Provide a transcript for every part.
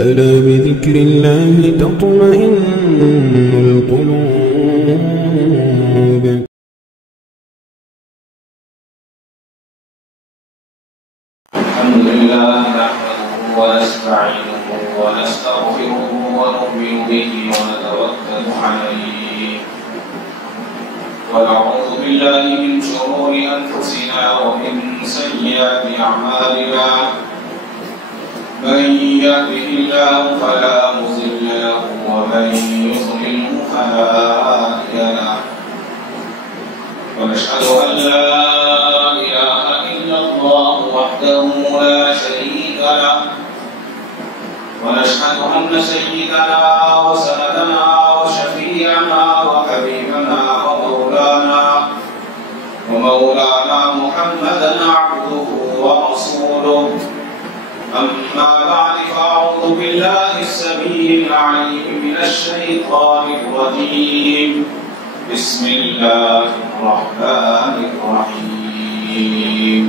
ألا بذكر الله تطمئن القلوب. الحمد لله نحمده ونستعينه ونستغفره ونؤمن به ونتوكل عليه ونعوذ بالله من شرور أنفسنا ومن سيئات أعمالنا. من يهده الله فلا مضل له ومن يضلل فلا هادي له. ونشهد أن لا إله إلا الله وحده لا شريك له. ونشهد أن سيدنا وسندنا وشفيعنا وحبيبنا ومولانا محمدا عبده ورسوله. أما بعد فأعوذ بالله السميع العليم من الشيطان الرجيم. بسم الله الرحمن الرحيم.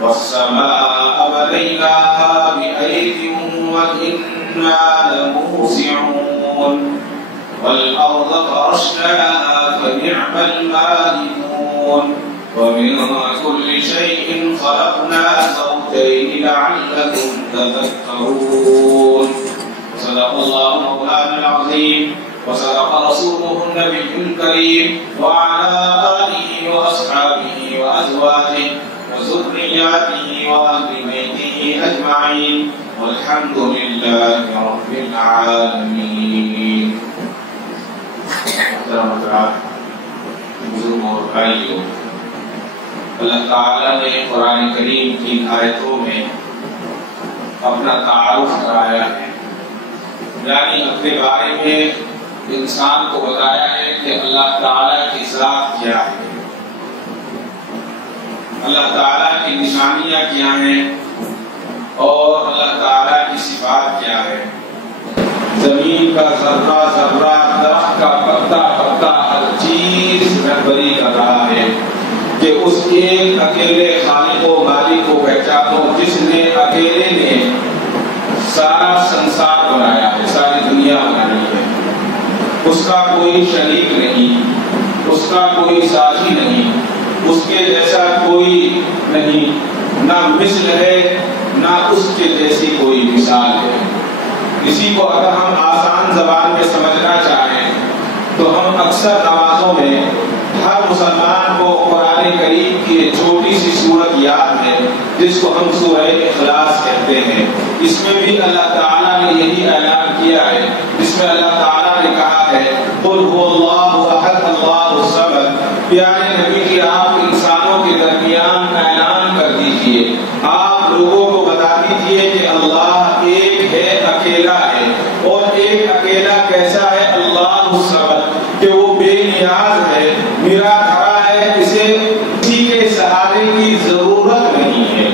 والسماء بنيناها بأيد وإنا لموسعون. والأرض فرشناها فنعم الماهدون. ومن كل شيء خلقنا زوجين لعلكم تذكرون. صدق الله مولانا العظيم وصدق رسوله النبي الكريم وعلى آله وأصحابه وأزواجه وذرياته وأهل بيته أجمعين والحمد لله رب العالمين. بزرگوں اور بھائیوں، اللہ تعالیٰ نے قرآن کریم کی آیتوں میں اپنا تعارف کرایا ہے، یعنی اپنے بارے میں انسان کو بتایا ہے کہ اللہ تعالیٰ کی ذات کیا ہے، اللہ تعالیٰ کی نشانیاں کیا ہیں اور اللہ تعالیٰ کی صفات کیا ہے۔ زمین کا ذرہ ذرہ، درخت کا پتا پتا، ہر چیز رہبری کر رہا ہے کہ اس ایک اکیلے خالق و مالک کو پہچانو جس نے اکیلے نے سارا سنسار بنایا ہے، ساری دنیا بنائی ہے۔ اس کا کوئی شریک نہیں، اس کا کوئی ساتھی نہیں، اس کے جیسا کوئی نہیں، نہ مثل ہے نہ اس کے جیسی کوئی مثال ہے۔ اسی کو اگر ہم آسان زبان میں سمجھنا چاہیں تو ہم اکثر نمازوں میں ہر مسلمان کو قرآن کریم کی چھوٹی سی سورت یاد ہے جس کو ہم سورہ اخلاص کہتے ہیں۔ اس میں بھی اللہ تعالیٰ نے یہی اعلان کیا ہے، جس میں اللہ تعالیٰ نے کہا ہے قل هو اللہ احد اللہ الصمد۔ پیارے نبی جی، آپ انسانوں کے درمیان اعلان کر دیجئے، آپ لوگوں کو بتا دیجئے کہ اللہ ایک ہے، اکیلا ہے، اور ایک اکیلا کیسا ہے؟ اللہ الصمد، کہ وہ بے نیاز ہے، میرا دھرا ہے، اسے کسی کے سہارے کی ضرورت نہیں ہے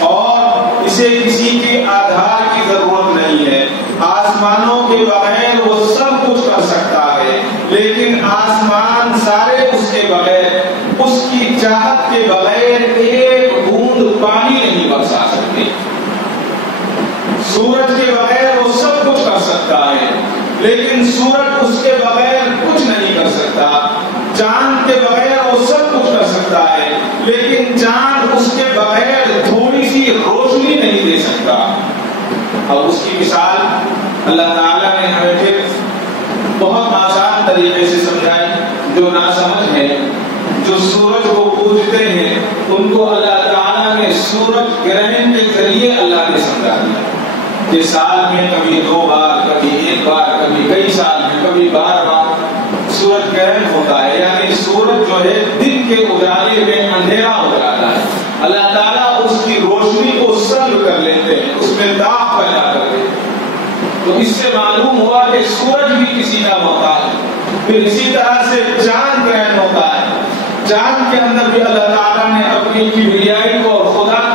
اور اسے کسی کے آدھار کی ضرورت نہیں ہے۔ آسمانوں کے بغیر وہ سب کچھ کر سکتا ہے، لیکن آسمان سارے اس کے بغیر، اس کی چاہت کے بغیر ایک بوند پانی نہیں برسا سکتے۔ سورج کے بغیر وہ سب کچھ کر سکتا ہے، لیکن سورج اس کے بغیر کچھ نہیں کر سکتا۔ چاند کے بغیر وہ سب کچھ کر سکتا ہے، لیکن چاند اس کے بغیر تھوڑی سی روشنی نہیں دے سکتا۔ اور اس کی مثال اللہ تعالیٰ نے ہمیں پھر بہت آسان طریقے سے سمجھائی۔ جو ناسمجھ ہے، جو سورج کو پوجتے ہیں، ان کو اللہ تعالیٰ نے سورج گرہن کے ذریعے اللہ نے سمجھا دیا کہ سال میں کبھی 2 بار، کبھی 1 بار، کبھی کئی سال میں، کبھی بار بار سورج گرہن ہوتا ہے، یعنی سورج جو ہے دن کے اجالے میں اندھیرا ہو جاتا ہے۔ اللہ تعالیٰ اس کی روشنی کو سلب کر لیتے ہیں، اس میں داغ پیدا کر دیتے ہیں۔ تو اس سے معلوم ہوا کہ سورج بھی کسی کا محتاج ہے۔ پھر اسی طرح سے چاند گرہن ہوتا ہے، چاند کے اندر بھی اللہ تعالیٰ نے اپنی کبریائی کو اور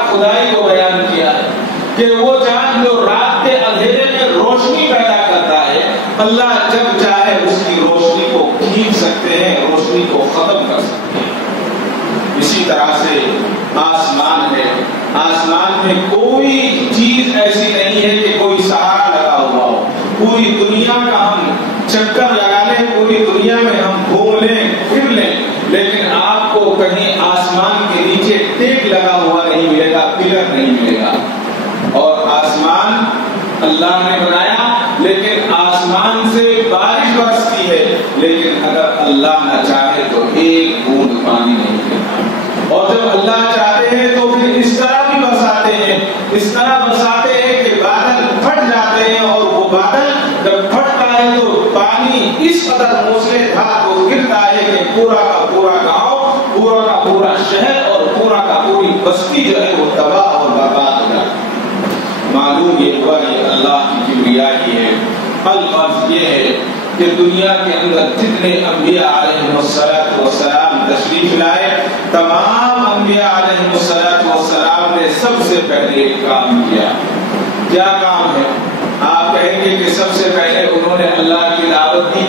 خدائی کو بیان کیا ہے کہ وہ چاند جو رات کے اندھیرے میں روشنی پیدا کرتا ہے، اللہ جب چاہے اس کی روشنی کو کھینچ سکتے ہیں، روشنی کو ختم کر سکتے ہیں۔ اسی طرح سے آسمان ہے، آسمان میں کوئی چیز ایسی نہیں ہے کہ کوئی اللہ نے بنایا لیکن آسمان سے بارش برستی ہے، لیکن اگر اللہ نہ چاہے تو ایک بوند پانی نہیں گرتا، اور جب اللہ چاہتے ہیں تو پھر اس طرح بھی برساتے ہیں، اس طرح برساتے ہیں کہ بادل پھٹ جاتے ہیں، اور وہ بادل جب پھٹتا ہے تو پانی اس قدر موسلے دھار کو گرتا ہے کہ پورا کا پورا گاؤں، پورا کا پورا شہر اور پورا کا پوری بستی جو ہے وہ تباہ اور برباد ہو جاتی ہے۔ معلوم یہ ہوا یہ اللہ کی کبریائی ہے۔ الفاظ یہ ہے کہ دنیا کے اندر جتنے انبیاء علیہ السلام تشریف لائے، تمام انبیاء علیہ السلام نے سب سے پہلے ایک کام کیا۔ کیا کام ہے؟ آپ کہیں گے کہ سب سے پہلے انہوں نے اللہ کی دعوت دی،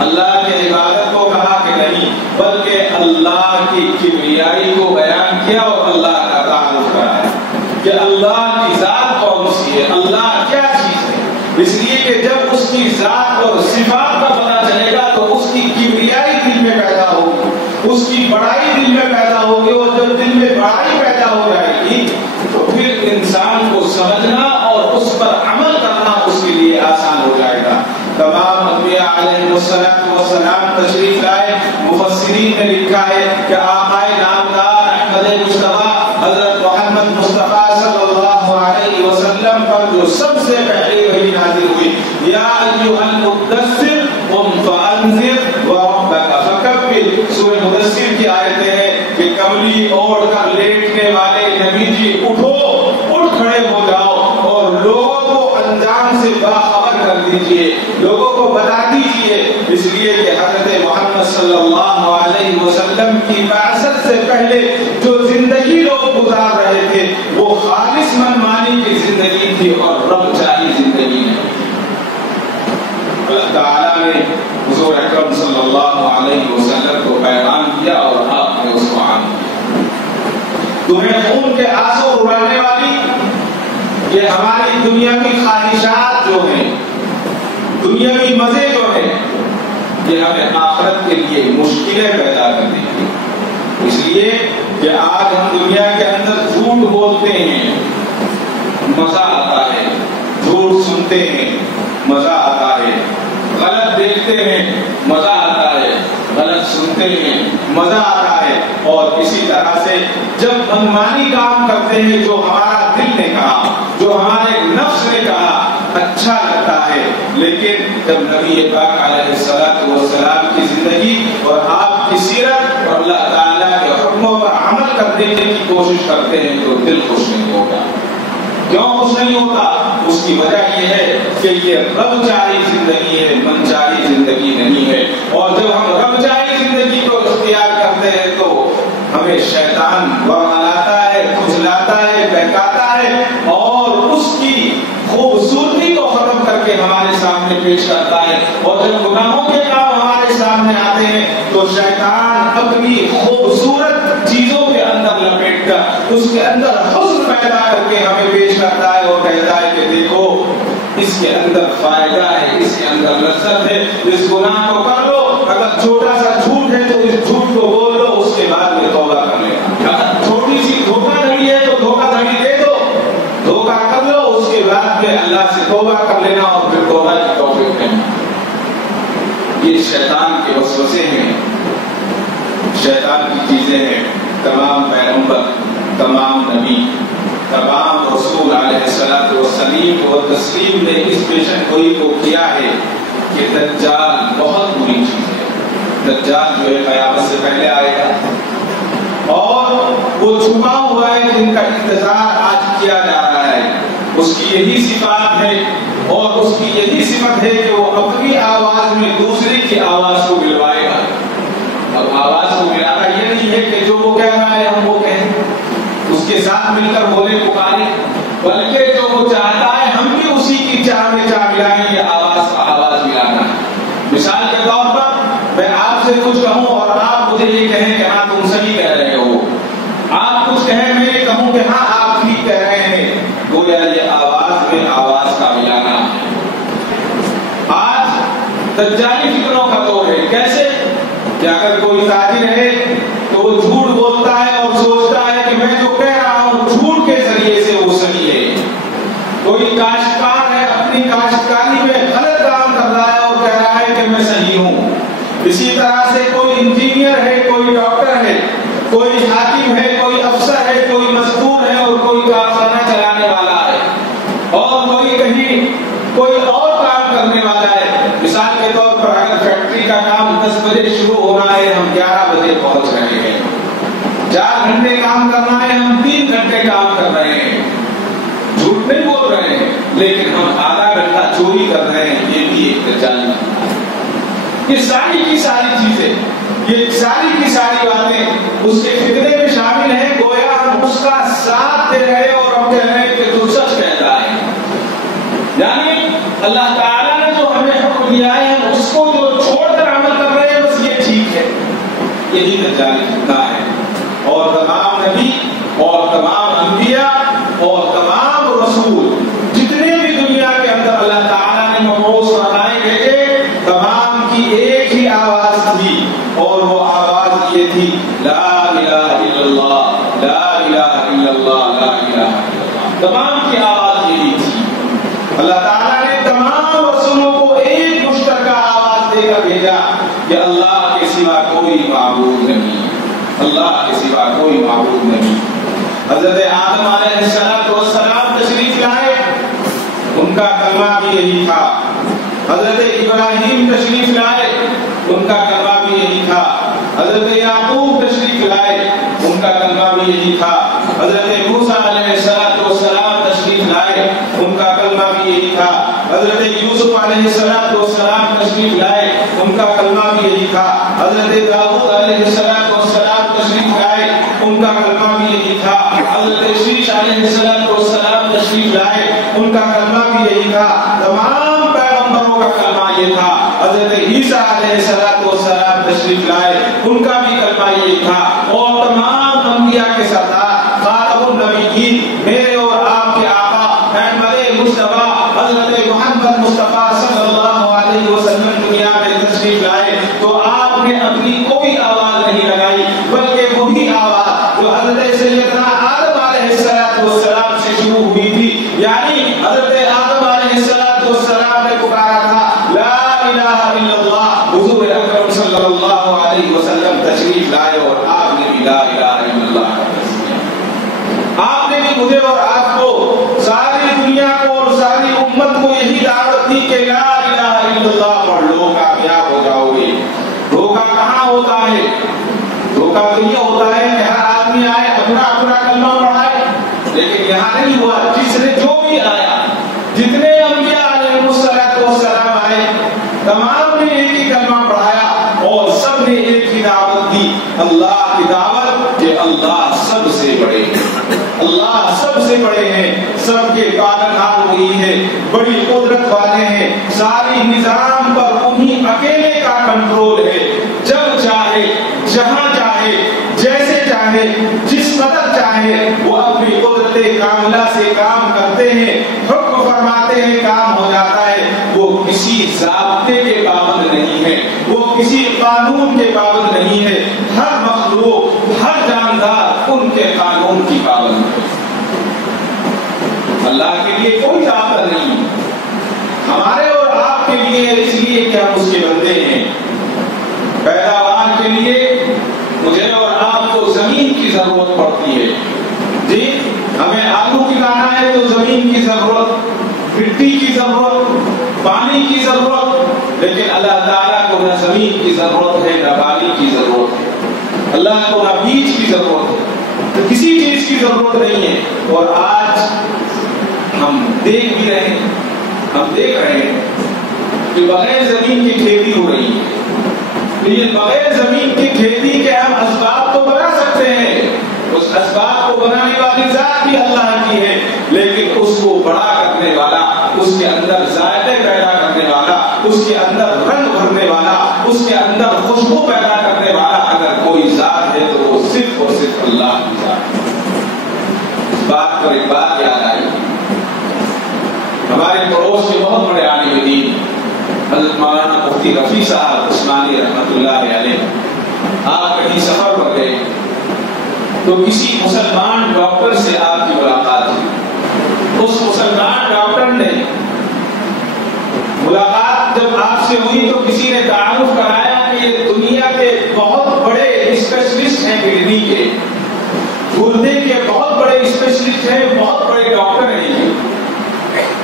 اللہ کی عبادت کو کہا کہ نہیں، بلکہ اللہ کی کبریائی کو بیان کیا اور اللہ کا تعارف کرایا کہ اللہ کی ذات کون سی ہے، اللہ کیا چیز ہے۔ اس لیے کہ جب اس کی ذات اور صفات کا پتہ چلے گا تو اس کی کبریائی دل میں پیدا ہوگی، اس کی بڑائی دل میں پیدا ہوگی، اور جب دل میں بڑائی پیدا ہو جائے گی تو پھر انسان کو سمجھنا اور اس پر عمل کرنا اس کے لیے آسان ہو جائے گا۔ تمام انبیاء علیہ السلام تشریف لائے۔ مفسرین نے لکھا ہے کہ آقا نامدار احمد مصطفیٰ حضرت محمد مصطفیٰ صلی اللہ علیہ وسلم پر جو سب سے پہلے وحی نازل ہوئی، یا ایھا المدثر قم فانذر وربک فکبر، سورہ مدثر کی آیتیں ہیں کہ کملی اوڑھ کر لیٹنے والے نبی جی اٹھو، اٹھ کھڑے ہو جاؤ اور لوگوں کو انجام سے باخبر کر دیجئے، لوگوں کو بتا دیجئے۔ اس لیے کہ حضرت محمد صلی اللہ علیہ وسلم کی بعثت سے پہلے جو زندگی لوگ گزار رہے تھے وہ خالص منمانی کی زندگی تھی اور رب چاہی زندگی نہیں۔ اللہ تعالیٰ نے حضور اکرم صلی اللہ علیہ وسلم کو پیغام دیا اور آپ نے اس کو عام کیا۔ تمہیں خون کے آنسو رلانے والی یہ ہماری دنیا کی خواہشات جو ہیں، دنیاوی مزے جو ہیں، یہ ہمیں آخرت کے لیے مشکلیں پیدا کر دیں گے۔ اس لیے کہ آج ہم دنیا کے اندر جھوٹ بولتے ہیں، مزہ آتا ہے، جھوٹ سنتے ہیں، مزہ آتا ہے، غلط دیکھتے ہیں، مزہ آتا ہے، غلط سنتے ہیں، مزہ آتا ہے، اور اسی طرح سے جب منمانی کام کرتے ہیں جو ہمارا دل نے کہا، جو ہمارے نفس نے کہا، اچھا لگتا ہے، لیکن جب نبی پاک علیہ السلام کی زندگی اور آپ کی سیرت اور اللہ تعالیٰ کے حکموں پر عمل کرنے کی کوشش کرتے ہیں تو دل خوش نہیں ہوگا۔ کیوں خوش نہیں ہوتا؟ اس کی وجہ یہ ہے کہ یہ رب چاہی زندگی ہے، من چاہی زندگی نہیں ہے، اور جب ہم رب چاہی زندگی کو اختیار کرتے ہیں تو ہمیں شیطان ورماتا ہے، کھجلاتا ہے، بہکاتا ہے، اور اس کی خوبصورتی کو ختم کر کے ہمارے سامنے پیش کرتا ہے، اور جب گناہوں کے کام ہمارے سامنے آتے ہیں تو شیطان اپنی خوبصورت چیزوں کے اندر لپیٹ کر اس کے اندر حسن پیدا کر کے ہمیں پیش کرتا ہے اور کہتا ہے کہ دیکھو اس کے اندر فائدہ ہے، اس کے اندر لذت ہے، اس گناہ کو کر لو، اگر چھوٹا سا جھوٹ ہے تو اس جھوٹ کو بول لو، اس کے بعد میں توبہ کر لینا، اگر چھوٹی سی دھوکہ دھڑی ہے تو دھوکہ دھڑی دے دو، دھوکہ کر لو، اس کے بعد میں اللہ سے توبہ کر لینا اور پھر توبہ کی توفیق دینا۔ یہ شیطان کے وسوسے ہیں، شیطان کی چیزیں ہیں۔ تمام پیغمبر، تمام نبی، تمام رسول علیہ الصلوۃ والسلام و تسلیم نے اس پیشن گوئی کو کیا ہے کہ دجال بہت بری چیز ہے، دجال جو ہے قیامت سے پہلے آئے گا، اور وہ چھپا ہوا ہے جن کا انتظار آج کیا جا رہا ہے، اس کی یہی صفات ہے، اور اس کی یہی صفت ہے کہ وہ اپنی آواز میں دوسرے کی آواز کو ملوائے گا۔ اب آواز کو ملانا یہ نہیں ہے کہ جو وہ کہہ رہا ہے ہم وہ کہیں، اس کے ساتھ مل کر بولے پکارے، بلکہ جو وہ چاہتا ہے ہم بھی اسی کی چاہ میں چاہ ملائیں، یہ آواز کا آواز ملانا ہے۔ مثال کے طور پر میں آپ سے کچھ کہوں اور آپ مجھے یہ کہیں کہ ہاں تم صحیح کہہ رہے ہو، آپ کچھ کہیں میں یہ کہوں کہ ہاں آپ ٹھیک کہہ رہے ہیں، گویا یہ آواز میں آواز کا ملانا ہے۔ آج دجالی فکروں کا دور ہے۔ کیسے کہ اگر کوئی تاجر ہے تو وہ جھوٹ بولتا ہے اور سوچتا ہے کہ میں جو کہہ رہا ہوں جھوٹ کے ذریعے سے وہ صحیح ہے، کوئی کوئی کاشتکار ہے اپنی کاشتکاری میں غلط کام کر رہا ہے اور کہہ رہا ہے کہ میں صحیح ہوں. اسی طرح سے کوئی انجینئر ہے، کوئی ڈاکٹر ہے، کوئی حاکم ہے، کوئی افسر ہے، کوئی مزدور ہے اور کوئی کارخانہ چلانے والا ہے اور کوئی کہیں کوئی اور کام کرنے والا ہے. مثال کے طور پر اگر فیکٹری کا کام 10 بجے شروع ہو رہا ہے، ہم 11 بجے پہنچ رہے ہیں. 4 گھنٹے کام کرنا ہے، ہم 3 گھنٹے کام کر رہے ہیں. جھوٹ نہیں بول رہے ہیں لیکن ہم آدھا گھنٹہ چوری کر رہے ہیں. یہ بھی ایک دجال ہے. یہ ساری کی ساری چیزیں، یہ ساری کی ساری باتیں اس کے فتنے میں شامل ہیں. گویا ہم اس کا ساتھ دے رہے اور ہم کہہ رہے ہیں کہ تو سچ کہتا ہے. یعنی اللہ تعالیٰ نے جو ہمیں حکم دیا ہے اس کو جو چھوڑ کر عمل کر رہے ہیں بس یہ ٹھیک ہے. یہی دجالی فتنہ ہے. اور تمام نبی اور تمام انبیاء اور تمام رسول جتنے بھی دنیا کے اندر اللہ تعالیٰ نے مبعوث فرمائے گئے، تمام کی ایک ہی آواز تھی اور وہ آواز یہ تھی لا الہ الا اللہ، لا الہ الا اللہ، لا الہ الا اللہ. تمام کی آواز یہی تھی. اللہ تعالیٰ نے تمام رسولوں کو ایک مشترکہ آواز دے کر بھیجا کہ اللہ کے سوا کوئی معبود نہیں، اللہ کے سوا کوئی معبود نہیں. حضرت آدم علیہ السلام تشریف لائے، ان کا کلمہ بھی یہی تھا. حضرت ابراہیم تشریف لائے، ان کا کلمہ بھی یہی تھا. حضرت یعقوب تشریف لائے، ان کا کلمہ بھی یہی تھا. حضرت موسیٰ علیہ السلام تشریف لائے، ان کا کلمہ بھی یہی تھا. حضرت یوسف علیہ السلام تشریف لائے، ان کا کلمہ بھی یہی تھا. حضرت داؤد علیہ السلام تشریف لائے، ان کا کلمہ بھی یہی تھا. حضرت شیش علیہ السلام تشریف لائے، ان کا کلمہ بھی یہی تھا. تمام پیغمبروں کا کلمہ یہ تھا. حضرت عیسیٰ علیہ السلام تشریف لائے، ان کا بھی کلمہ یہی تھا. اور تمام انبیاء کے سردار خاتم النبیین، میرے اور آپ کے آقا احمد مصطفیٰ حضرت محمد مصطفیٰ صلی اللہ علیہ وسلم دنیا میں تشریف لائے تو آپ نے اپنی کوئی آواز نہیں لگائی، بلکہ وہی آواز جو حضرت سیدنا آدم علیہ السلام سے شروع ہوئی تھی. یعنی حضرت آدم علیہ السلام نے پکارا تھا لا الہ الا اللہ. حضور اکرم صلی اللہ علیہ وسلم تشریف لائے اور آپ نے بھی لا الہ الا اللہ کا تسبیح. آپ نے بھی مجھے اور آپ کو، ساری دنیا کو اور ساری امت کو یہی دعوت دی کہ لا الہ الا اللہ پڑھ لو، کامیاب ہو جاؤ گے. دھوکہ کہاں ہوتا ہے؟ دھوکہ تو یہ ہوتا ہے کہ ہر آدمی آئے اپنا کلمہ پڑھائے، لیکن یہاں نہیں ہوا. جس نے جو بھی آیا، جتنے انبیاء علیہ السلام آئے، تمام نے ایک ہی کلمہ پڑھایا اور سب نے ایک ہی دعوت دی، اللہ کی دعوت کہ اللہ سب سے بڑے ہیں، اللہ سب سے بڑے ہیں، سب کے پالنہار وہی ہے، بڑی قدرت والے ہیں، ساری نظام پر انہی اکیلے کا کنٹرول ہے. جب چاہے، جہاں چاہے، جیسے چاہے، جس قدر چاہے وہ اپنی قدرت کاملہ سے کام کرتے ہیں، حکم فرماتے ہیں، کام ہو جاتا ہے. وہ کسی ضابطے کے پابند نہیں ہے، وہ کسی قانون کے پابند نہیں ہے. ہر مخلوق، ہر جاندار ان کے قانون کی پابند ہے. اللہ کے لیے کوئی ضابطہ نہیں. ہمارے اور آپ کے لیے اس لیے کہ ہم اس کے بندے ہیں. پیداوار کے لیے مجھے اور آپ کو زمین کی ضرورت پڑتی ہے. جی، ہمیں آلو کھلانا ہے تو زمین کی ضرورت، مٹی کی ضرورت، پانی کی ضرورت. لیکن اللہ تعالیٰ کو نہ زمین کی ضرورت ہے، نہ پانی کی ضرورت ہے. اللہ کو نہ بیج کی ضرورت ہے، کسی چیز کی ضرورت نہیں ہے. اور آج ہم دیکھ بھی رہے ہیں، ہم دیکھ رہے ہیں کہ بغیر زمین کی کھیتی ہو رہی ہے. لیکن بغیر زمین کی کھیتی کے ہم اسباب تو بنا سکتے ہیں. اس اسباب کو بنانے والی ذات بھی اللہ کی ہے، لیکن اس کو بڑا کرنے والا، اس کے اندر ذائقے پیدا کرنے والا، اس کے اندر رنگ بھرنے والا، اس کے اندر خوشبو پیدا کرنے والا اگر کوئی ذات ہے تو وہ صرف اور صرف اللہ کی ذات ہے. اس بات پر ایک بات یاد آئی. ہمارے پڑوس کے بہت بڑے عالم دین حضرت مولانا مفتی رفیع صاحب عثمانی رحمۃ اللہ علیہ، آپ کہیں سفر پر گئے تو کسی مسلمان ڈاکٹر سے آپ کی ملاقات ہوئی. اس مسلمان ڈاکٹر نے ملاقات جب آپ سے ہوئی تو کسی نے تعارف کرایا کہ یہ دنیا کے بہت بڑے اسپیشلسٹ ہیں کڈنی کے، گردے کے بہت بڑے اسپیشلسٹ ہیں، بہت بڑے ڈاکٹر ہیں یہ۔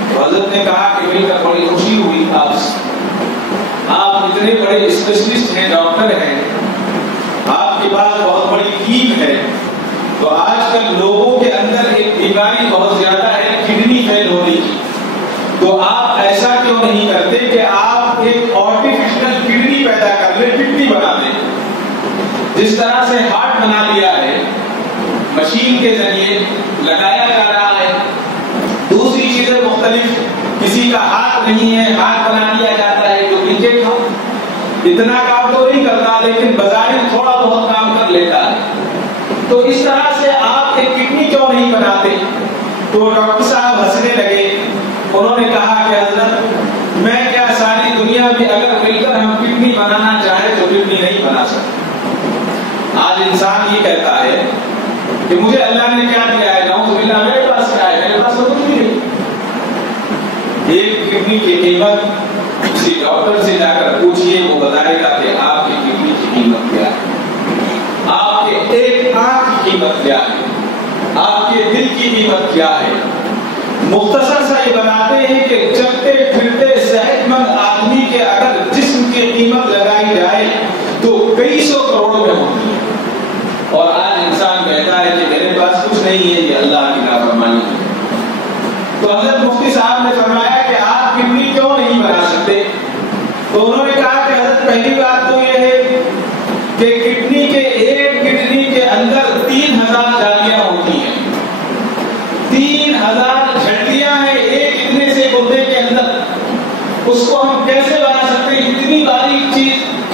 تو حضرت نے کہا کہ مل کر بڑی خوشی ہوئی آپ سے، آپ اتنے بڑے اسپیشلسٹ ہیں، ڈاکٹر ہیں، آپ کے پاس بہت بڑی ٹیم ہے۔ تو آج کل لوگوں کے اندر ایک بیماری بہت زیادہ ہے کڈنی فیل ہونے کی، تو آپ ایسا کیوں نہیں کرتے کہ آپ ایک آرٹیفیشل کڈنی پیدا کر لیں، کڈنی بنا دیں، جس طرح سے ہارٹ بنا لیا ہے مشین کے ذریعے لگایا جا رہا ہے، دوسری چیزیں مختلف، کسی کا ہاتھ نہیں ہے ہاتھ بنا دیا جاتا ہے جو نیچے کھاؤ، اتنا کام تو نہیں کرتا لیکن بظاہر تھوڑا بہت کام کر لیتا ہے۔ تو اس طرح سے آپ ایک کڈنی کیوں نہیں بناتے؟ تو ڈاکٹر صاحب ہنسنے لگے، انہوں نے کہا کہ حضرت میں کیا ساری دنیا بھی اگر مل کر ہم کڈنی بنانا چاہیں تو کڈنی نہیں بنا سکتے۔ آج انسان یہ کہتا ہے کہ مجھے اللہ نے کیا دیا ہے، نعوذ باللہ میرے پاس کیا ہے، میرے پاس تو کچھ بھی نہیں۔ ایک کڈنی کی قیمت کسی ڈاکٹر سے جا کر پوچھئے، وہ بتائے گا کہ آپ کی کڈنی کی قیمت کیا ہے، آپ کے ایک آنکھ کی قیمت کیا ہے، آپ کے دل کی قیمت کیا ہے۔ مختصر سا یہ بناتے ہیں کہ چلتے پھرتے صحت مند آدمی کے اگر جسم کی قیمت لگائی جائے تو کئی سو کروڑ میں ہوتی ہے، اور آج انسان کہتا ہے کہ میرے پاس کچھ نہیں ہے، یہ اللہ کی نافرمانی ہے۔ تو حضرت مفتی صاحب نے فرمایا کہ آپ کڈنی کیوں نہیں بنا سکتے؟ تو انہوں نے کہا کہ حضرت پہلی بات تو یہ ہے کہ کڈنی کے ایک کڈنی کے اندر 3000 جالیاں ہوتی ہیں، 3000 جھنڈیاں ہیں ایک اتنے سے گردے کے اندر، اس کو ہم کیسے بنا سکتے ہیں؟ اتنی باریک چیز،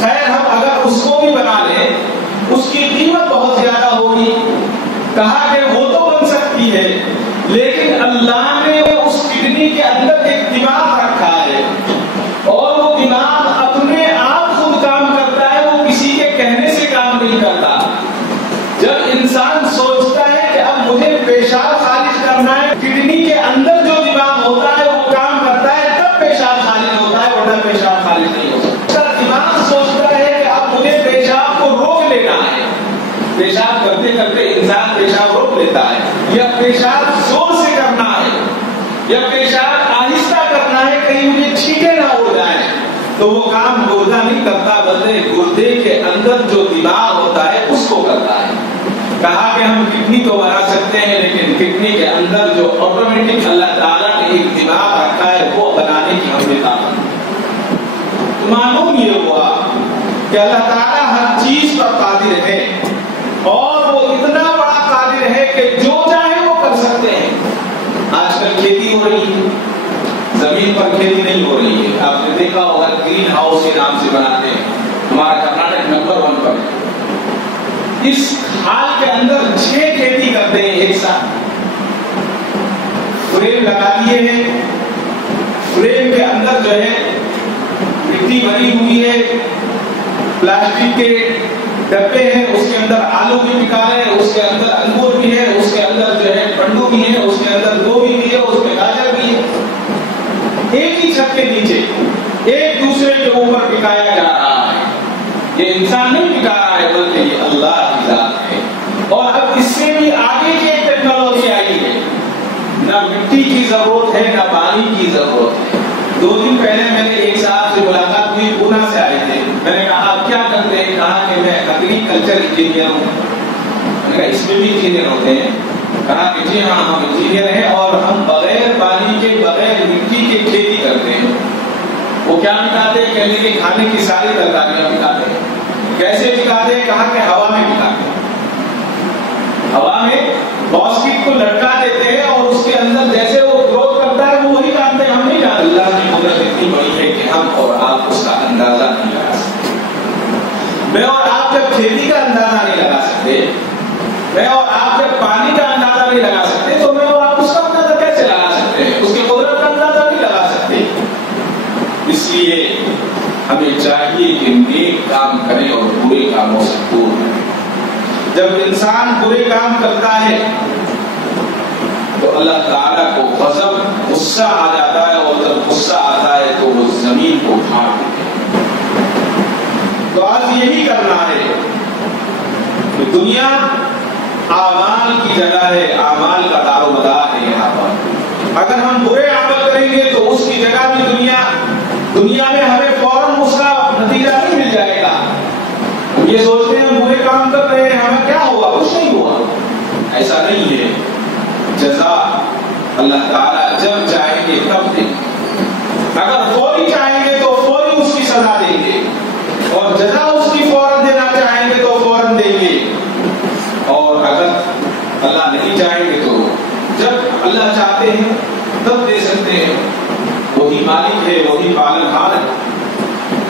خیر ہم اگر اس کو بھی بنا لیں اس کی قیمت بہت زیادہ ہوگی۔ کہا کہ وہ تو بن سکتی ہے لیکن اللہ نے اس کڈنی کے اندر ایک دماغ رکھا ہے، اور وہ دماغ اپنے آپ خود کام کرتا ہے، وہ کسی کے کہنے سے کام نہیں کرتا۔ جب انسان سوچتا ہے کہ اب مجھے پیشاب خارج کرنا ہے، کڈنی کے اندر جو دماغ ہوتا ہے وہ کام کرتا ہے، تب پیشاب خارج ہوتا ہے، ورنہ پیشاب خارج نہیں ہوتا۔ دماغ سوچتا ہے کہ اب مجھے پیشاب کو روک لینا ہے، پیشاب کرتے کرتے انسان پیشاب روک لیتا ہے، یا پیشاب زور سے کرنا ہے، یا پیشاب آہستہ کرنا ہے کہیں مجھے چھینٹے نہ اڑ جائیں، تو وہ کام گردہ نہیں کرتا بلکہ گردے کے اندر جو دماغ ہوتا ہے اس کو کرتا ہے۔ کہا کہ ہم کڈنی تو بنا سکتے ہیں لیکن کڈنی کے اندر جو آٹومیٹک اللہ تعالیٰ نے ایک دماغ رکھا ہے وہ بنانے کی ہمیں طاقت۔ معلوم یہ ہوا کہ اللہ تعالیٰ ہر چیز پر قادر ہے، اور وہ اتنا بڑا قادر ہے کہ جو چاہے وہ کر سکتے ہیں۔ آج کل کھیتی ہو رہی ہے، زمین پر کھیتی نہیں ہو رہی ہے، آپ نے دیکھا ہوگا گرین ہاؤس کے نام سے بناتے ہیں، ہمارا کرناٹک نمبر 1 پر ہے۔ اس حال کے اندر 6 کھیتی کرتے ہیں ایک ساتھ، فریم لگا دیے ہیں، فریم کے اندر جو ہے مٹی بھری ہوئی ہے، پلاسٹک کے ڈبے ہیں، اس کے اندر آلو بھی پکا رہے ہیں، اس کے اندر انگور بھی ہے، اس کے اندر جو ہے پنڈو بھی ہے، اس کے اندر گوبھی بھی ہے، اس میں گاجر بھی ہے، ایک ہی چھت کے نیچے ایک دوسرے کے اوپر پکایا جا رہا ہے۔ یہ انسان نہیں پکا رہا ہے بلکہ یہ اللہ کی ذات ہے۔ اور اب اس سے بھی آگے کی ایک ٹیکنالوجی آئی ہے، نہ مٹی کی ضرورت ہے نہ پانی کی ضرورت ہے۔ 2 دن پہلے میں نے ایک صاحب سے ملاقات ہوئی، پونا سے آئے تھے، میں نے کہا آپ کیا کرتے ہیں؟ کہا کہ میں ایگریکلچر انجینئر ہوں۔ میں نے کہا اس میں بھی انجینئر ہوتے ہیں؟ کہا کہ جی ہاں ہم انجینئر ہیں اور ہم بغیر پانی کے بغیر مٹی کے کھیتی کرتے ہیں۔ وہ کیا پکاتے ہیں؟ کہنے کے کھانے کی ساری ترکاریاں پکاتے ہیں۔ کیسے پکاتے ہیں؟ کہا کہ ہوا میں پکاتے ہیں، ہوا میں باسکٹ کو لٹکا دیتے ہیں اور اس کے اندر جیسے وہ گروتھ کرتا ہے وہ وہی جانتے ہیں، ہم نہیں جانتے۔ اللہ کی قدرت اتنی بڑی ہے کہ ہم اور آپ اس کا اندازہ نہیں لگا سکتے۔ میں اور آپ جب کھیتی کا اندازہ نہیں لگا سکتے، میں اور آپ جب پانی کا اندازہ نہیں لگا سکتے، تو میں اور آپ اس کا اندازہ کیسے لگا سکتے ہیں؟ اس کی قدرت کا اندازہ نہیں لگا سکتے۔ اس لیے ہمیں چاہیے کہ نیک کام کریں اور برے کاموں سے دور رہیں۔ جب انسان برے کام کرتا ہے تو تو اللہ تعالیٰ کو غضب غصہ آ جاتا ہے، اور جب غصہ آتا ہے تو وہ زمین کو اٹھا دیتے ہیں۔ تو آج یہی کرنا ہے کہ دنیا اعمال کی جگہ ہے، اعمال کا دار و مدار ہے یہاں پر۔ اگر ہم برے عمل کریں گے تو اس کی جگہ بھی دنیا میں ہمیں فوراً اس کا نتیجہ نہیں مل جائے گا۔ ہم یہ سوچتے ہیں ہم برے کام کر رہے ہیں، ہمیں کیا ہوا؟ کچھ نہیں ہوا۔ ایسا نہیں ہے، جزا اللہ تعالیٰ جب چاہیں گے تب دیں گے۔ اگر فوری چاہیں گے تو فوری اس کی سزا دیں گے، اور جزا اس کی فوراً دینا چاہیں گے تو فوراً دیں گے، اور اگر اللہ نہیں چاہیں گے تو جب اللہ چاہتے ہیں تب دے سکتے ہیں۔ وہی مالک ہے، وہی پالنہار ہے،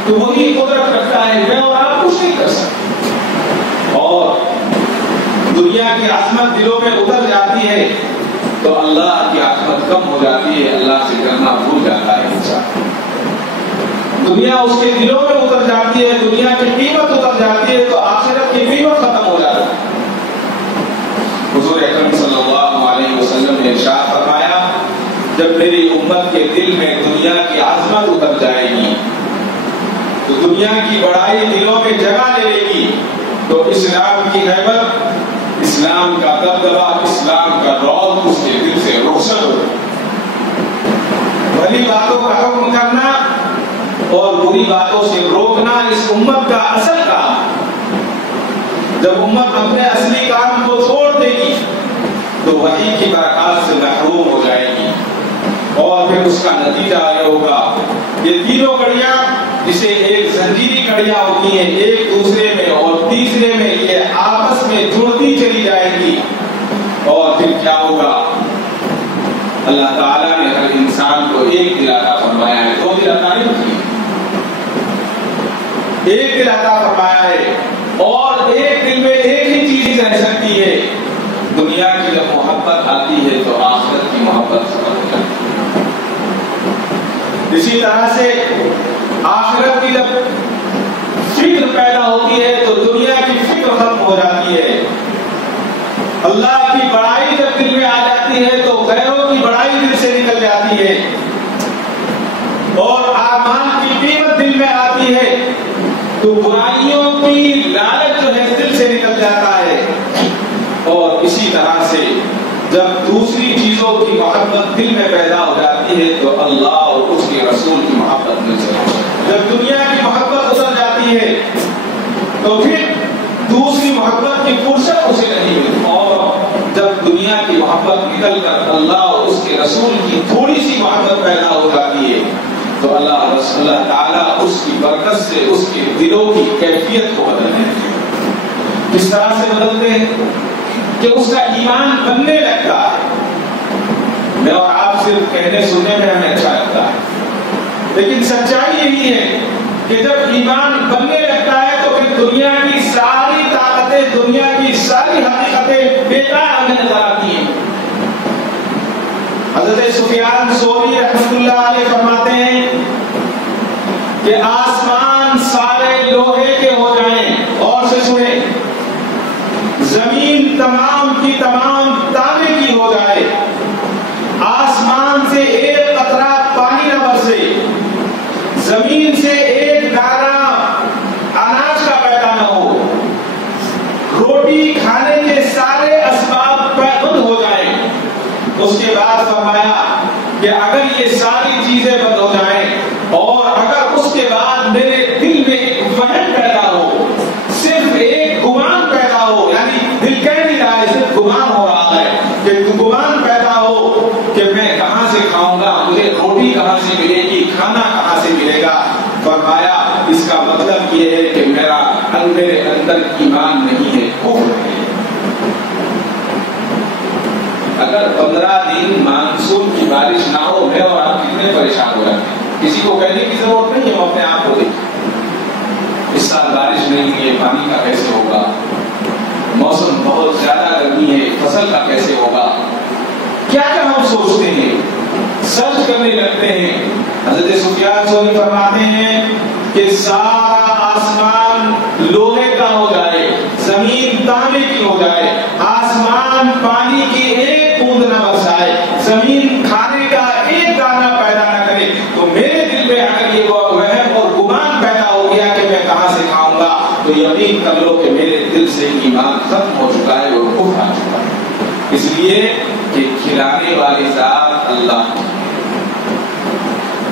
تو وہی قدرت رکھتا ہے، میں اور آپ کچھ نہیں کر سکتے۔ اور دنیا کی عظمت دلوں میں اتر جاتی ہے تو اللہ کی عظمت کم ہو جاتی ہے، اللہ سے ڈرنا بھول جاتا ہے انسان۔ دنیا اس کے دلوں میں اتر جاتی ہے، دنیا کی قیمت اتر جاتی ہے تو آخرت کی قیمت ختم ہو جاتی ہے۔ حضور اکرم صلی اللہ علیہ وسلم نے ارشاد فرمایا، جب میری امت کے دل میں دنیا کی عظمت اتر جائے گی تو دنیا کی بڑائی دلوں میں جگہ لے لے گی، تو اسلام کی ہیبت، اسلام کا دبدبہ، اسلام کا رعب اس کے دل سے روشن ہو۔ بھلی باتوں کا حکم کرنا اور بری باتوں سے روکنا اس امت کا اصل کام۔ جب امت اپنے اصلی کام کو چھوڑ دے گی تو وحی کی برکات سے محروم ہو جائے گی، اور پھر اس کا نتیجہ یہ ہوگا، یہ تینوں کڑیاں جسے ایک زنجیری کڑیاں ہوتی ہیں، ایک دوسرے میں اور تیسرے میں یہ آپس میں جڑتی چلی جائے گی، اور پھر کیا ہوگا؟ اللہ تعالیٰ نے ہر انسان کو ایک دل عطا فرمایا ہے، دو دل عطا نہیں کیے، ایک دل عطا فرمایا ہے، اور ایک دل میں ایک ہی چیز رہ سکتی ہے۔ دنیا کی جب محبت آتی ہے تو آخرت کی محبت ختم ہو جاتی ہے۔ اسی طرح سے آخرت کی جب فکر پیدا ہوتی ہے تو دنیا کی فکر ختم ہو جاتی ہے۔ اللہ کی بڑائی جب دل میں آ جاتی ہے تو غیروں کی بڑائی دل سے نکل جاتی ہے، اور اعمال کی قیمت دل میں آتی ہے تو برائیوں کی لالچ جو ہے دل سے نکل جاتا ہے۔ اور اسی طرح سے جب دوسری چیزوں کی محبت دل میں پیدا ہو جاتی ہے تو اللہ اور اس کے رسول کی محبت دل سے، جب دنیا کی محبت اتر جاتی ہے تو پھر دوسری محبت کی فرصت اسے نہیں ملتی، اور جب دنیا کی محبت نکل کر اللہ اور اس کے رسول کی تھوڑی سی محبت پیدا ہو جاتی ہے تو اللہ تعالیٰ اس کی برکت سے اس کے دلوں کی کیفیت کو بدلنے لگتے ہیں۔ کس طرح سے بدلتے ہیں کہ اس کا ایمان بننے لگتا ہے۔ میں اور آپ صرف کہنے سننے میں ہمیں اچھا لگتا ہے، لیکن سچائی یہی ہے کہ جب ایمان بننے لگتا ہے تو پھر دنیا کی ساری طاقتیں، دنیا کی ساری حقیقتیں بیکار ہمیں نظر آتی ہیں۔ حضرت سفیان ثوری رحمۃ اللہ علیہ فرماتے ہیں کہ آسمان سارے لوہے کے ہو جائیں، اور سے سنیں، زمین تمام کی تمام تانبے کی ہو جائے، آسمان سے ایک قطرہ پانی نہ برسے، زمین سے ایک دانہ اناج کا پیدا نہ ہو، روٹی کھانے کے سارے اسباب بند ہو جائیں، اس کے بعد فرمایا کہ اگر یہ ساری چیزیں بند ہو جائیں اور اگر اس کے بعد میرے دل میں ایک وہم پیدا ہو، صرف ایک گمان پیدا ہو، یعنی دل کہہ نہیں رہا ہے، صرف گمان ہو رہا ہے، کہ گمان پیدا ہو کہ میں کہاں سے کھاؤں گا، مجھے روٹی کہاں سے ملے گی، کھانا کہاں سے ملے گا، فرمایا اس کا مطلب یہ ہے کہ میرے اندر ایمان نہیں ہے، کفر ہے۔ اگر 15 دن مانسون کی بارش نہ ہو، میں اور آپ کتنے پریشان ہو جاتے ہیں، کسی کو کہنے کی ضرورت نہیں ہے، وہ اپنے آپ کو دیکھیں۔ اس سال بارش نہیں ہے، پانی کا کیسے ہوگا، موسم بہت زیادہ گرمی ہے، فصل کا کیسے ہوگا، کیا کیا ہم سوچتے ہیں، سرچ کرنے لگتے ہیں۔ حضرت سفیان ثوری فرماتے ہیں کہ سارا آسمان لوہے کا ہو جائے، زمین تانبے کی ہو جائے، آسمان پانی کی ایک بوند نہ برسائے،